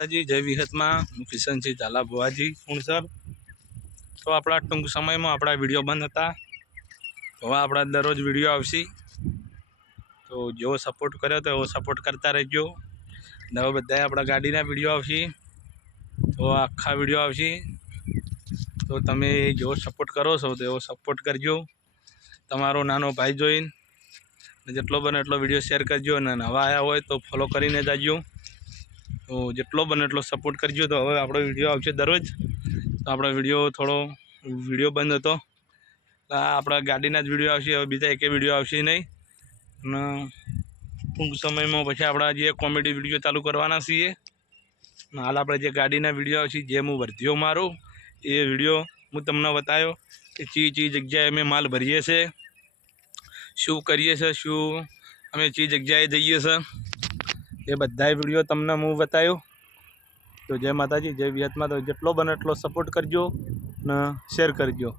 जी जय विहत में किशन सिंह झाला बुआजी हुणसर। तो अपना टूंक समय में अपना वीडियो बंद था, तो अपना दररोज वीडियो आवशी। तो जो सपोर्ट करे तो वो सपोर्ट करता रहो। नवा बधाए अपना गाड़ीना वीडियो आवशी, तो आखा वीडियो आवशी। तो तमे जो सपोर्ट करो छो तो सपोर्ट करजो। तमारो नानो भाई जोईन जेटलो बने एटलो वीडियो शेर करजो। ने नवा आया हो तो फॉलो करीने जाजो। तो जेटलो बने एटलो सपोर्ट करजो। तो हवे आपणो विडियो आवशे दररोज। तो आपणो विडियो थोड़ो विडियो बंद हतो, आपणा गाडीना ज विडियो आवशे। हवे बीजा एके विडियो आवशे नहीं। अने टूंक समय में पछी आपणा जे कॉमेडी विडियो चालू करवाना छीए। हाल आपणे जे गाडीना विडियो आवशे, जे हूँ वर्धियो मारो ए विडियो हूँ तमने बतायो कि ची जग्याए अमे माल भरीए छे, शुं करीए छे, शुं अमे ची जग्याए जईए छे, ए बधाय विडियो तमने हूँ बतायो। तो जय माताजी जय विहत में। तो जेटलो बने एटलो सपोर्ट करजो ने शेर करजो।